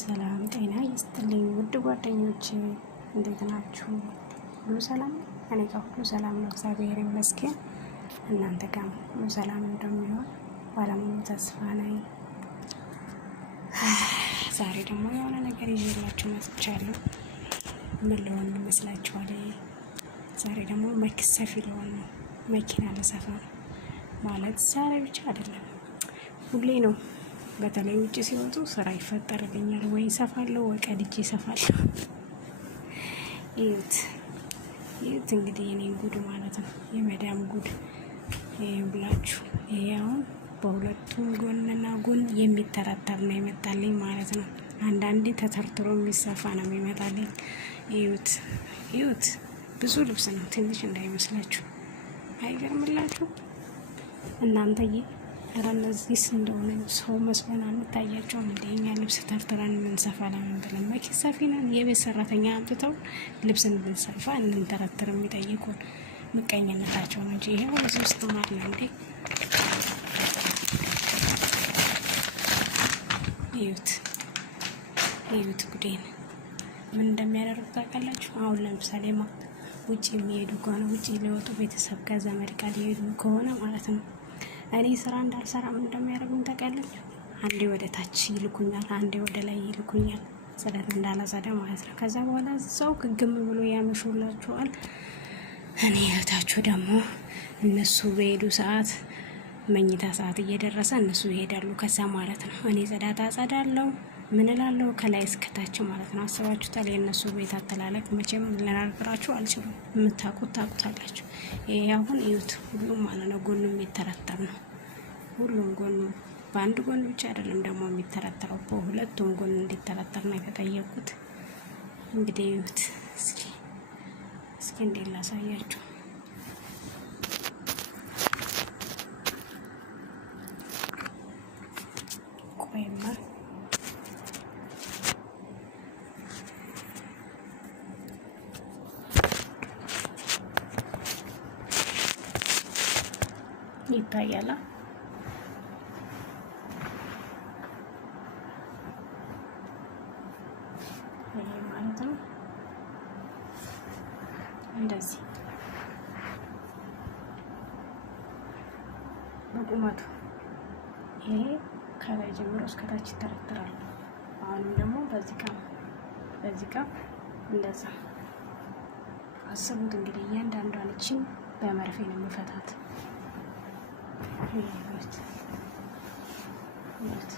ሰላም ጤና ይስጥልኝ ውድ ጓደኞቼ እንዴት ናችሁ? ሁሉ ሰላም? እኔ ጋር ሁሉ ሰላም ነው፣ እግዚአብሔር ይመስገን። እናንተ ጋር ሁሉ ሰላም እንደሚሆን ባለሙሉ ተስፋ ነኝ። ዛሬ ደግሞ የሆነ ነገር ይዤላችሁ መጥቻለሁ። ምን ልሆን ይመስላችኋል? ዛሬ ደግሞ ሰፊ ልሆን ነው። መኪና ልሰፋ ነው ማለት ዛሬ ብቻ አይደለም፣ ሁሌ ነው። በተለይ ውጭ ሲወጡ ስራ ይፈጠርልኛል፣ ወይ እሰፋለሁ ወይ ቀድጄ እሰፋለሁ። ይዩት እንግዲህ የኔን ጉድ ማለት ነው፣ የመዳም ጉድ ብላችሁ። ይሄ አሁን በሁለቱም ጎንና ጎን የሚተረተር ነው የመጣልኝ ማለት ነው። አንዳንዴ ተተርትሮ የሚሰፋ ነው የሚመጣልኝ። ይዩት ብዙ ልብስ ነው፣ ትንሽ እንዳይመስላችሁ። አይገርምላችሁ እናንተዬ? ኧረ እነዚህስ እንደሆነ ሰው መስሎን አንታያቸውም? እንደኛ ልብስ ተርትረን የምንሰፋ ለምን ብለን መኪና ሰፊ ነን። የቤት ሰራተኛ አምጥተው ልብስ እንድንሰፋ እንንተረትር የሚጠይቁን ምቀኝነታቸው ነው እንጂ ይሄ እዚህ ውስጥ ማለ እንዴ? ይዩት ጉዴን ምን እንደሚያደርጉ ታውቃላችሁ? አሁን ለምሳሌ ውጭ የሚሄዱ ከሆነ ውጭ ሊወጡ ቤተሰብ ከዘመድ ጋር ሊሄዱ ከሆነ ማለት ነው፣ እኔ ስራ እንዳልሰራ ምን እንደሚያደርጉኝ ታውቃላችሁ? አንዴ ወደ ታች ይልኩኛል፣ አንዴ ወደ ላይ ይልኩኛል፣ ጽዳት እንዳላጸዳ ማለት ነው። ከዛ በኋላ እዛው ግግም ብሎ ያመሹላችኋል። እኔ እህታችሁ ደግሞ እነሱ በሄዱ ሰዓት መኝታ ሰዓት እየደረሰ እነሱ ይሄዳሉ። ከዛ ማለት ነው እኔ ጽዳት አጸዳለሁ፣ ምን እላለሁ ከላይ እስከታች ማለት ነው። አስባችሁታል? የእነሱ ቤት አተላለቅ መቼም ልነግራችሁ አልችልም። የምታውቁት ታውቁታላችሁ። ይሄ አሁን እዩት፣ ሁሉም ማለት ነው ጎኑ የሚተረተር ነው። ሁሉም ጎኑ በአንድ ጎን ብቻ አይደለም ደግሞ የሚተረተረው፣ በሁለቱም ጎን እንዲተረተር ነው የተጠየቁት። እንግዲህ እዩት እስኪ እንዴት ላሳያችሁ። ቆይማ ይታያል ይሄ ማለት ነው። እንደዚህ በቁመቱ ይሄ ከላይ ጀምሮ እስከታች ይተረተራል። አሁንም ደግሞ በዚህ ጋር እንደዛ አስቡት እንግዲህ። እያንዳንዷን እቺን በመርፌ ነው የምፈታት። ይሄት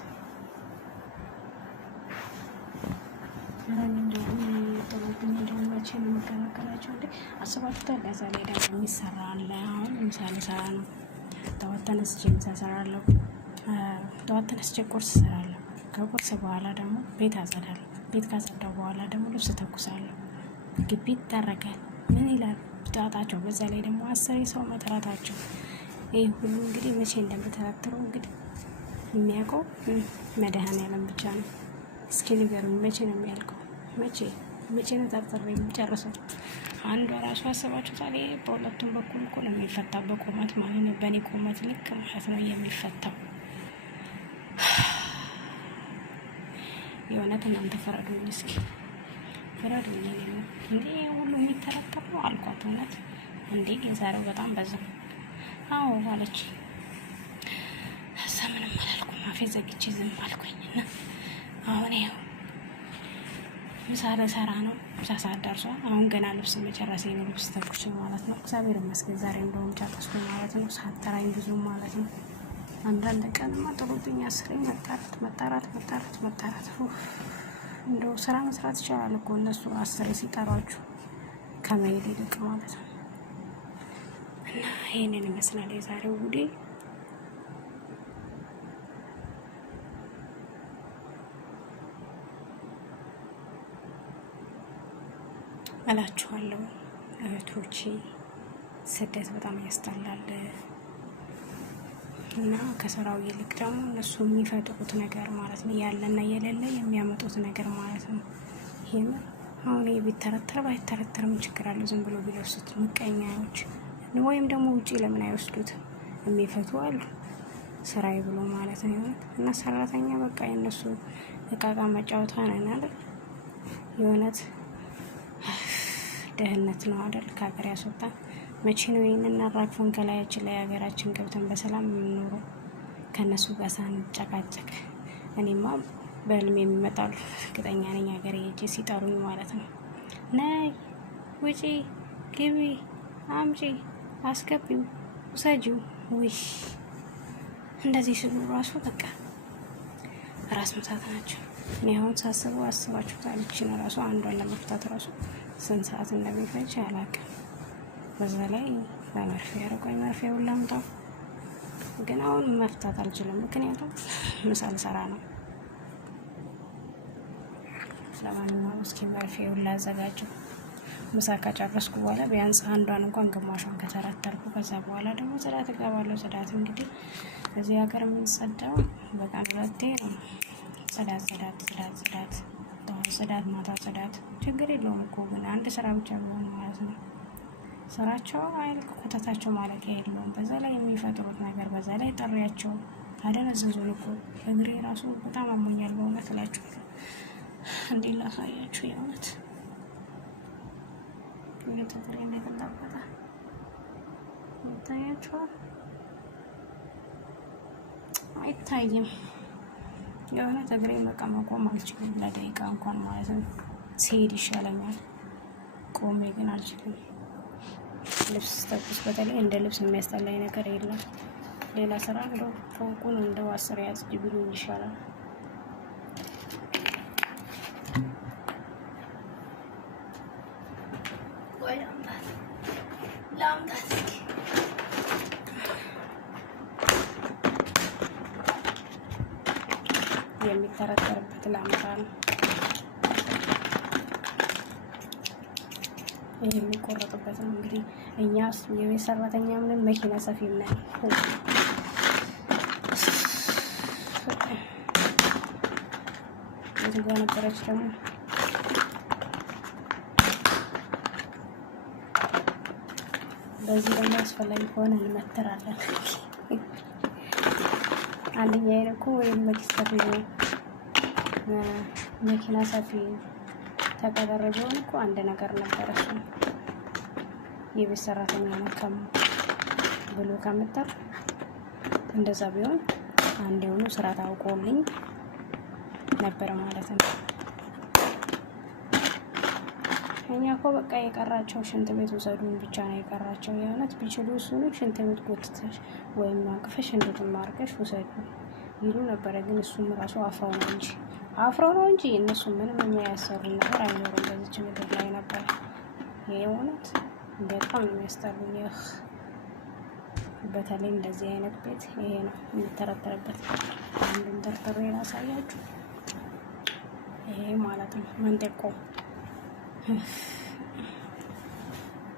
መቼ ነው የሚከላከላቸው እንዴ? አስባችሁታል? ለዛ ላይ ደግሞ የሚሰራ አለ። አሁን ምሳሌ ሰራ ነው። ጠዋት ተነስቼ ምሳ እሰራለሁ፣ ጠዋት ተነስቼ ቁርስ እሰራለሁ። ከቁርስ በኋላ ደግሞ ቤት አጸዳለሁ። ቤት ካጸዳሁ በኋላ ደግሞ ልብስ ተኩሳለሁ። ግቢ ይጠረጋል። ምን ይላል ብጣጣቸው። በዛ ላይ ደግሞ 10 ሰው መጥራታቸው። ይህ ሁሉ እንግዲህ መቼ እንደምተረትረው እንግዲህ የሚያውቀው መድኃኔዓለም ብቻ ነው። እስኪ ንገሩኝ፣ መቼ ነው የሚያልቀው? መቼ ነው ተርትሬ የሚጨርሰው? አንዷ ራሱ አስባችሁታል? በሁለቱም በኩል እኮ ለሚፈታ በቁመት ማለት ነው፣ በእኔ ቁመት ልክ ማለት ነው የሚፈታው። የእውነት እናንተ ፍረዱኝ፣ እስኪ ፍረዱኝ። እንዴ ሁሉ የሚተረተር ነው አልኳት። እውነት እንዴ የዛሬው በጣም በዛ። አዎ አለች። እዛ ምንም አላልኩም፣ አፌ ዘግቼ ዝም አልኩኝ። እና አሁን ይኸው ምሳ ልሰራ ነው። ምሳ ሰዓት ደርሷል። አሁን ገና ልብስ መጨረሴ ነው። ልብስ ተኩሽ ማለት ነው። እግዚአብሔር ይመስገን ዛሬ እንደውም ጨረስኩ ማለት ነው። ሳጠራኝ ብዙ ማለት ነው። አንዳንድ ቀንማ ጥሩብኝ፣ አስሬ መጣራት። እንደው ስራ መስራት ይቻላል እኮ እነሱ 10 ሲጠሯችሁ ከመሄድ ይልቅ ማለት ነው። እና ይሄንን ይመስላል የዛሬው ጉዴ። እላችኋለሁ እህቶቼ፣ ስደት በጣም ያስጠላል። እና ከስራው ይልቅ ደግሞ እነሱ የሚፈጥሩት ነገር ማለት ነው፣ ያለና የሌለ የሚያመጡት ነገር ማለት ነው። ይሄም አሁን ቢተረተር ባይተረተርም ችግር አለው፣ ዝም ብሎ ቢለብሱት ምቀኛዎች። ወይም ደግሞ ውጪ ለምን አይወስዱትም? የሚፈቱ አሉ ስራዬ ብሎ ማለት ነው። እና ሰራተኛ በቃ የነሱ እቃቃ መጫወቷ ነን አይደል? የእውነት ደህንነት ነው አይደል ከሀገር ያስወጣን። መቼ ነው ይህንን አራግፈን ከላያችን ላይ ሀገራችን ገብተን በሰላም የምንኖረው ከእነሱ ጋር ሳንጨቃጨቅ? እኔማ በህልሜ የሚመጣሉ እርግጠኛ ነኝ ሀገሬ ሄጄ ሲጠሩኝ ማለት ነው። ነይ ውጪ፣ ግቢ፣ አምጪ፣ አስገቢው፣ ውሰጂው። ውይ እንደዚህ ስሉ ራሱ በቃ ራስ ምታት ናቸው። እኔ አሁን ሳስበው አስባችሁታል? ይችን ራሱ አንዷን ለመፍታት ራሱ ስንት ሰዓት እንደሚፈጅ አላውቅም። በዛ ላይ በመርፌ ያረቆኝ መርፌ ሁላ አምጣው። ግን አሁን መፍታት አልችልም፣ ምክንያቱም ምሳ ልሰራ ነው። ለማንኛውም እስኪ መርፌ ሁላ አዘጋጀው። ምሳ ከጨረስኩ በኋላ ቢያንስ አንዷን እንኳን ግማሿን ከተረተርኩ ከዛ በኋላ ደግሞ ጽዳት እገባለሁ። ጽዳት እንግዲህ እዚህ ሀገር የምንጸዳው በቀን 2 ነው። ጽዳት ጽዳት ጽዳት ጽዳት ጠዋት ጽዳት፣ ማታ ጽዳት። ችግር የለውም እኮ ግን አንድ ስራ ብቻ ቢሆን ማለት ነው። ስራቸው አይልቅ ኮተታቸው ማለቂያ የለውም። በዛ ላይ የሚፈጥሩት ነገር፣ በዛ ላይ ጠሪያቸው አደነዘዙን እኮ። እግሬ ራሱ በጣም አሞኛል በእውነት እላችኋለሁ። እንዴ ላሳያችሁ የእውነት እግሬ እንዴት እንዳበጠ ይታያችኋል? አይታይም። የእውነት እግሬ በቃ መቆም አልችልም ለደቂቃ እንኳን ማለት ነው። ሲሄድ ይሻለኛል፣ ቆሜ ግን አልችልም። ልብስ ስተኩስ በተለይ እንደ ልብስ የሚያስጠላኝ ነገር የለም። ሌላ ስራ እንደው ፎቁን እንደው 10 ያጽጅ ቢሉኝ ይሻላል። ወይ ላምጣት የሚተረተርበት ላምጣ ነው። ይሄ የሚቆረጥበት ነው። እንግዲህ እኛ የቤት ሰራተኛ ምን መኪና ሰፊ ነን። እዚህ ጋር ነበረች ደግሞ በዚህ ደግሞ አስፈላጊ ከሆነ እንመትራለን። አንደኛ እኮ ወይም መኪና ሰፊ ተቀጠረ ቢሆን እኮ አንድ ነገር ነበረ። የቤት ሰራተኛ ነው ብሎ ከመጣ እንደዛ ቢሆን አንዴውኑ ስራ ታውቆልኝ ነበር ማለት ነው። እኛ እኮ በቃ የቀራቸው ሽንት ቤት ውሰዱን ብቻ ነው የቀራቸው። የእውነት ቢችሉ እሱን ሽንት ቤት ጎትተሽ ወይም አቅፈሽ እንዴትም አድርገሽ ውሰዱ ይሉ ነበረ። ግን እሱም ራሱ አፍሮ ነው እንጂ እነሱ ምንም የሚያሰሩ ነገር አይኖርም በዚች ምድር ላይ ነበር። የእውነት በጣም ነው የሚያስጠሉኝ። በተለይ እንደዚህ አይነት ቤት ይሄ ነው የሚተረተርበት። አንዱን ተርተሬ ላሳያችሁ። ይሄ ማለት ነው መንጠቆ።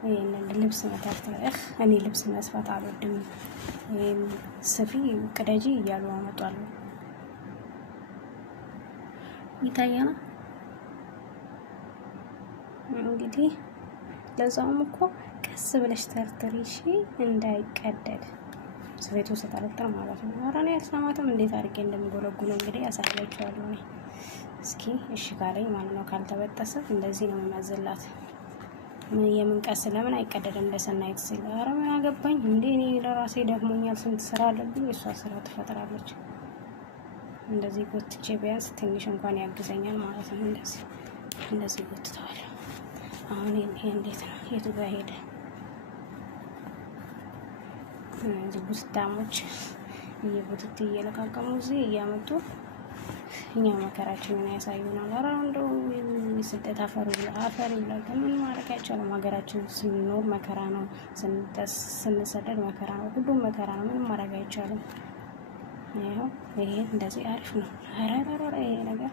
ይሄንን ልብስ መተርተር እኔ ልብስ መስፋት አልወድም። ይሄን ስፊ ቅደጂ እያሉ አመጣሉ። ይታያል እንግዲህ ለዛውም እኮ ቀስ ብለሽ ተርተሪ እሺ፣ እንዳይቀደድ ስፌቱ ተጠረጠረ ማለት ነው። ኧረ እኔ አልሰማትም እንዴት አድርጌ እንደምጎለጉለው እንግዲህ ያሳያችኋለሁ እኔ። እስኪ እሺ ካለኝ ማለት ነው። ካልተበጠሰ እንደዚህ ነው የማዘላት። የምን ቀስ ለምን አይቀደድም እንደሰናይት ሲል፣ ኧረ ምን አገባኝ እንዴ እኔ ለራሴ ደክሞኛል፣ ስንት ስራ አለብኝ፣ እሷ ስራ ትፈጥራለች። እንደዚህ ጎትቼ ቢያንስ ትንሽ እንኳን ያግዘኛል ማለት ነው። እንደዚህ ጎትተዋለሁ። አሁን ይሄ እንዴት ነው? የቱ ጋር ሄደ? እዚህ ቡስታሞች እየቡትት እየለቃቀሙ እዚህ እያመጡ እኛ መከራችንን ያሳዩናል። ኧረ እንደው ስደት አፈር ይብላል። ምን ማድረግ አይቻልም። ሀገራችን ስንኖር መከራ ነው፣ ስንሰደድ መከራ ነው፣ ሁሉም መከራ ነው። ምንም ማድረግ አይቻልም። ይሄው ይሄ እንደዚህ አሪፍ ነው። ኧረ ይሄ ነገር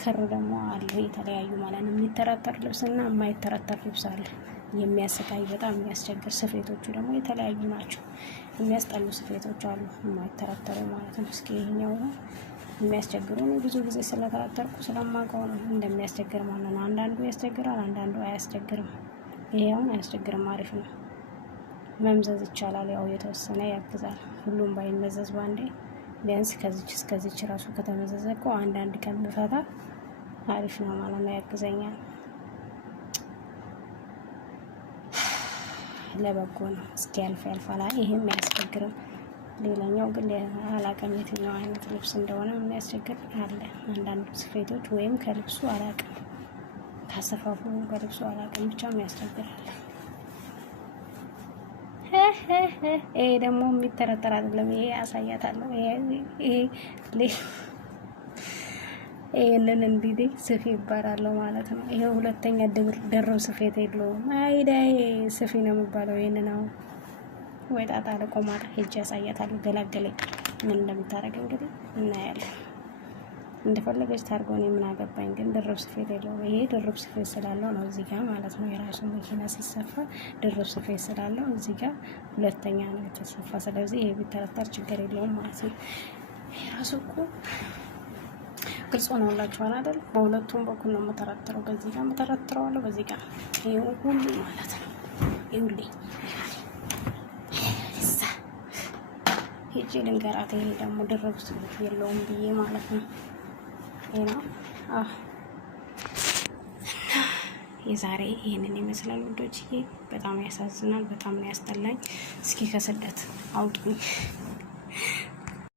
ክር ደግሞ አለ የተለያዩ ማለት ነው። የሚተረተር ልብስና የማይተረተር ልብስ አለ። የሚያሰቃይ በጣም የሚያስቸግር ስፌቶቹ ደግሞ የተለያዩ ናቸው። የሚያስጠሉ ስፌቶች አሉ የማይተረተሩ ማለት ነው። እስኪ ይሄኛው የሚያስቸግሩ ነው። ብዙ ጊዜ ስለተረተርኩ ስለማውቀው ነው እንደሚያስቸግር ማለት ነው። አንዳንዱ ያስቸግራል፣ አንዳንዱ አያስቸግርም። ይሄ አሁን አያስቸግርም፣ አሪፍ ነው። መምዘዝ ይቻላል። ያው የተወሰነ ያግዛል። ሁሉም ባይመዘዝ ባንዴ ቢያንስ ከዚች እስከዚች ራሱ ከተመዘዘቁ አንድ ቀን ብፈታ አሪፍ ነው ማለት ነው፣ ያግዘኛል። ለበጎ ነው። እስኪ ያልፋል። ይሄም አያስቸግርም። ሌላኛው ግን አላውቅም የትኛው አይነት ልብስ እንደሆነ የሚያስቸግር አለ። አንዳንዱ ስፌቶች ወይም ከልብሱ አላውቅም፣ ካሰፋፉ ከልብሱ አላውቅም፣ ብቻ ያስቸግራል። ይሄ ደግሞ የሚተረተር አይደለም። ይሄ አሳያታለሁ። ይሄንን እንዲህ ስፌ ይባላል ማለት ነው። ይሄ ሁለተኛ ደረብ ስፌት የለውም። አይዳይ ስፌ ነው የሚባለው። ይሄንን ነው ወይ ጣጣ ለቆማጣ ሄጄ ያሳያታለሁ። ገላገለኝ ምን እንደምታረግ እንግዲህ እናያለን። እንደፈለገች ታርጎ ነው ምን አገባኝ። ግን ድርብ ስፌት የለውም። ይሄ ድርብ ስፌት ስላለው ነው እዚህ ጋር ማለት ነው። የራሱ መኪና ሲሰፋ ድርብ ስፌት ስላለው እዚህ ጋር ሁለተኛ ነው የተሰፋ። ስለዚህ ይሄ ቢተረተር ችግር የለውም ማለት ነው። የራሱ እኮ ግልጽ ሆኖላችኋል አይደል? በሁለቱም በኩል ነው የምተረትረው። በዚህ ጋር የምተረትረዋለሁ፣ በዚህ ጋር ይሄ ሁሉ ማለት ነው። ይኸውልኝ ሄጄ ልንገራት። ይሄ ደግሞ ድርብ ስፌት የለውም ብዬ ማለት ነው። የዛሬ ይሄንን ይመስላል ውዶችዬ። በጣም ያሳዝናል። በጣም ነው ያስጠላኝ። እስኪ ከስደት አውጡኝ።